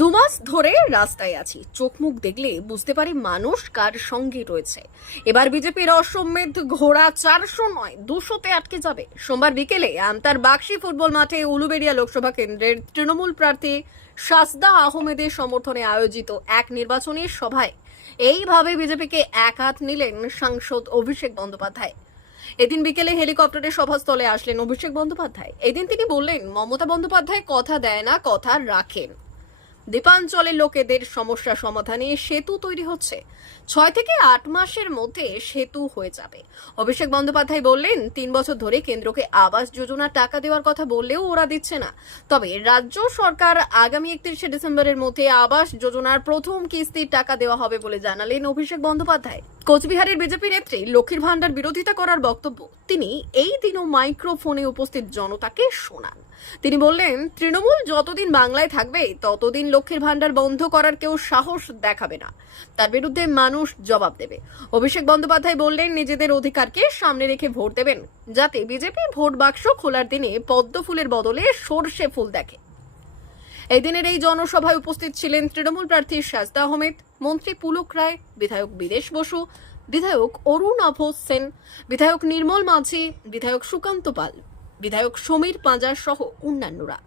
দুমাস ধরে রাস্তায় আছি, চোখ মুখ দেখলে বুঝতে পারি মানুষ কার সঙ্গে রয়েছে। এবার বিজেপির অশ্বমেধ ঘোড়া 400 নয় 200-তে আটকে যাবে। সোমবার বিকেলে আমতার বাক্সি ফুটবল মাঠে উলুবেড়িয়া লোকসভা কেন্দ্রের তৃণমূল প্রার্থী শাসদা আহমেদের সমর্থনে আয়োজিত এক নির্বাচনী সভায় এইভাবে বিজেপিকে এক হাত নিলেন সাংসদ অভিষেক বন্দ্যোপাধ্যায়। এদিন বিকেলে হেলিকপ্টারে সভাস্থলে আসলেন অভিষেক বন্দ্যোপাধ্যায়। এদিন তিনি বললেন, মমতা বন্দ্যোপাধ্যায় কথা দেয় না, কথা রাখেন। দ্বীপাঞ্চলের লোকেদের সমস্যা সমাধানে সেতু তৈরি হচ্ছে, 6 থেকে 8 মাসের মধ্যে সেতু হয়ে যাবে। অভিষেক বন্দ্যোপাধ্যায় বললেন, 3 বছর ধরে কেন্দ্রকে আবাস যোজনার টাকা দেওয়ার কথা বললেও ওরা দিচ্ছে না। তবে রাজ্য সরকার আগামী 31শে ডিসেম্বরের মধ্যে আবাস যোজনার প্রথম কিস্তির টাকা দেওয়া হবে বলে জানালেন অভিষেক বন্দ্যোপাধ্যায়। কোচবিহারের বিজেপি নেত্রী লক্ষ্মীর ভান্ডার বিরোধিতা করার বক্তব্য তিনি এই দিনও মাইক্রোফোনে উপস্থিত জনতাকে শোনান। তিনি বললেন, তৃণমূল যতদিন বাংলায় থাকবে ততদিন লক্ষ্মীর ভান্ডার বন্ধ করার কেউ সাহস দেখাবে না, তার বিরুদ্ধে মানুষ জবাব দেবে। অভিষেক বন্দ্যোপাধ্যায় বললেন, নিজেদের অধিকারকে সামনে রেখে ভোট দেবেন, যাতে বিজেপি ভোট বাক্স খোলার দিনে পদ্ম ফুলের বদলে সর্ষে ফুল দেখে। এই দিনের এই জনসভায় উপস্থিত ছিলেন তৃণমূল প্রার্থী শাসদা আহমেদ, মন্ত্রী পুলক রায়, বিধায়ক বিদেশ বসু, বিধায়ক অরুণাভ সেন, বিধায়ক নির্মল মাঝি, বিধায়ক সুকান্ত পাল, বিধায়ক সমীর পাঁজা সহ অন্যান্যরা।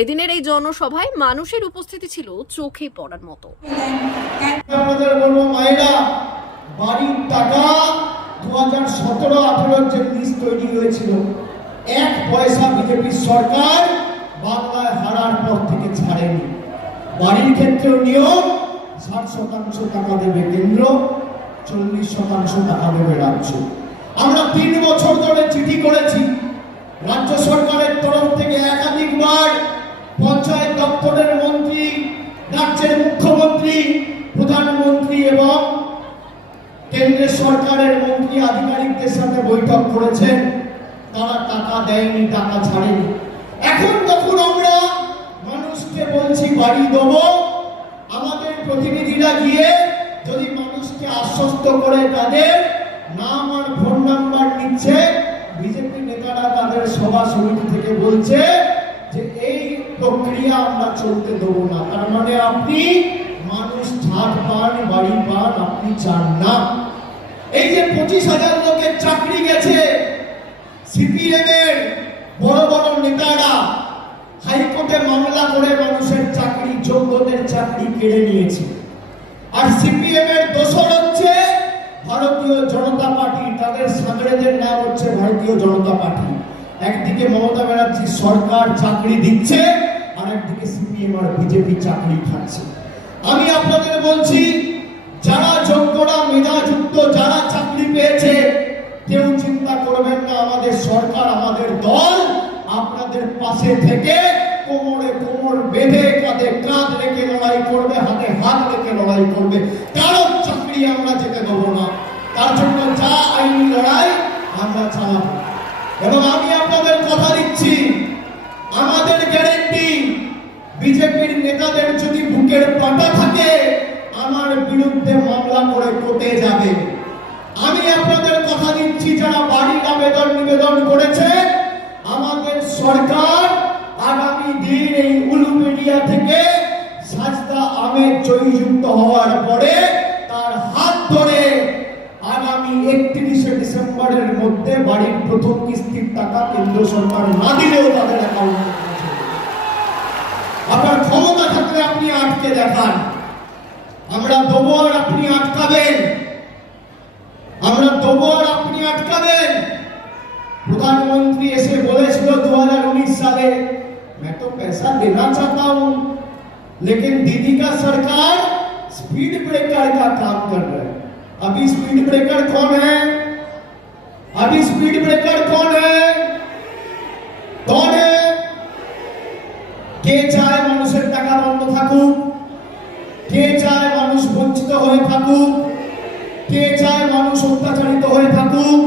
এদিনের এই জনসভায় মানুষের উপস্থিতি ছিল চোখে পড়ার মতো। বাড়ির টাকা 2017-18 যে লিস্ট তৈরি হয়েছিল, 1 পয়সা বিজেপি সরকার বাংলায় হারার পর থেকে ছাড়েনি। বাড়ির ক্ষেত্রেও নিয়ম 60% টাকা দেবে কেন্দ্র, 40% টাকা দেবে রাজ্য। আমরা 3 বছর ধরে চিঠি করেছি, রাজ্য সরকারের তরফ থেকে একাধিকবার পঞ্চায়েত দপ্তরের মন্ত্রী, রাজ্যের মুখ্যমন্ত্রী, প্রধানমন্ত্রী এবং কেন্দ্রের সরকারের মন্ত্রী আধিকারিকদের সাথে বৈঠক করেছেন। তারা টাকা দেয়নি, টাকা ছাড়েনি। এখন তখন আমরা মানুষকে বলছি বাড়ি দেবো, আমাদের প্রতিনিধিরা গিয়ে যদি মানুষকে আশ্বস্ত করে তাদের নাম আর ফোন নাম্বার নিচ্ছে, বিজেপি নেতারা তাদের সভা সমিতি থেকে বলছে যে এই প্রক্রিয়া আমরা চলতে দেবো না। তার মানে আপনি মানুষ ছাড় পান, বাড়ি পান, আপনি চান না। এই যে 25,000 লোকের চাকরি গেছে, সিপিএম এর বড় বড় নেতারা হাইকোর্টে মামলা করে মানুষের চাকরি, যোগ্যদের চাকরি কেড়ে নিয়েছে। আর সিপিএম এর দোষর হচ্ছে ভারতীয় জনতা পার্টি, তাদের সাংসদের নাম হচ্ছে ভারতীয় জনতা পার্টি। একদিকে মমতা ব্যানার্জি সরকার চাকরি দিচ্ছে, আর একদিকে সিপিএম আর বিজেপি চাকরি খাচ্ছে। আমি আপনাদের বলছি, যারা যোগ্যরা, মেধাযুক্ত যারা চাকরি পেয়েছে, কেউ চিন্তা করবেন না, আমাদের সরকার, আমাদের দল আপনাদের পাশে থেকে কোমরে কোমর বেঁধে, কাঁধে কাঁধ রেখে লড়াই করবে, হাতে হাত রেখে লড়াই করবে। কারো চাকরি আমরা যেতে দেবো না। তার জন্য যা আইনি লড়াই আমরা চালাবো। এবং আমি আপনাদের কথা দিচ্ছি, আমাদের গ্যারেন্টি, বিজেপির নেতাদের যদি বুকের পাটা থাকে, আমার বিরুদ্ধে মামলা করে কোর্টে যাবে। আমি আপনাদের কথা দিচ্ছি, যারা বাড়ির আবেদন নিবেদন করেছে, আমাদের সরকার আগামী দিন এই উলুবেড়িয়া থেকে শাসদা আহমেদ জয়যুক্ত হওয়ার পরে তার হাত ধরে আগামী 31শে ডিসেম্বরের মধ্যে বাড়ির প্রথম কিস্তির টাকা কেন্দ্র সরকার না দিলেও তাদের অ্যাকাউন্টে পৌঁছে দেবে। আপনার ক্ষমতা থাকলে আপনি আটকে দেখান, আমরা দেবো আর আপনি আটকাবেন, আমরা দেবো আর আপনি আটকাবেন। प्रधानमंत्री ऐसे बोले 2019 साले, मैं तो पैसा देना चाहता हूं, लेकिन दीदी का सरकार स्पीड ब्रेकर का काम कर रहा है। अभी स्पीड ब्रेकर कौन है? अभी स्पीड ब्रेकर कौन है? कौन है? কে চায় মানুষের টাকা বন্ধ থাকুক? কে চায় মানুষ বঞ্চিত হয়ে থাকুক? কে চায় মানুষ অত্যাচারিত হয়ে থাকুক?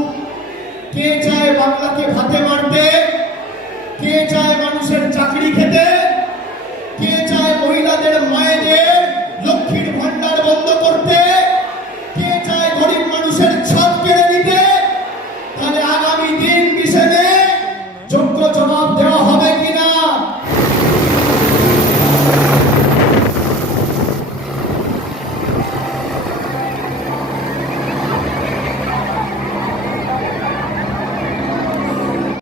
কে চায় বাংলাকে ভাতে মারতে? কে চায় মানুষের চাকরি খেতে?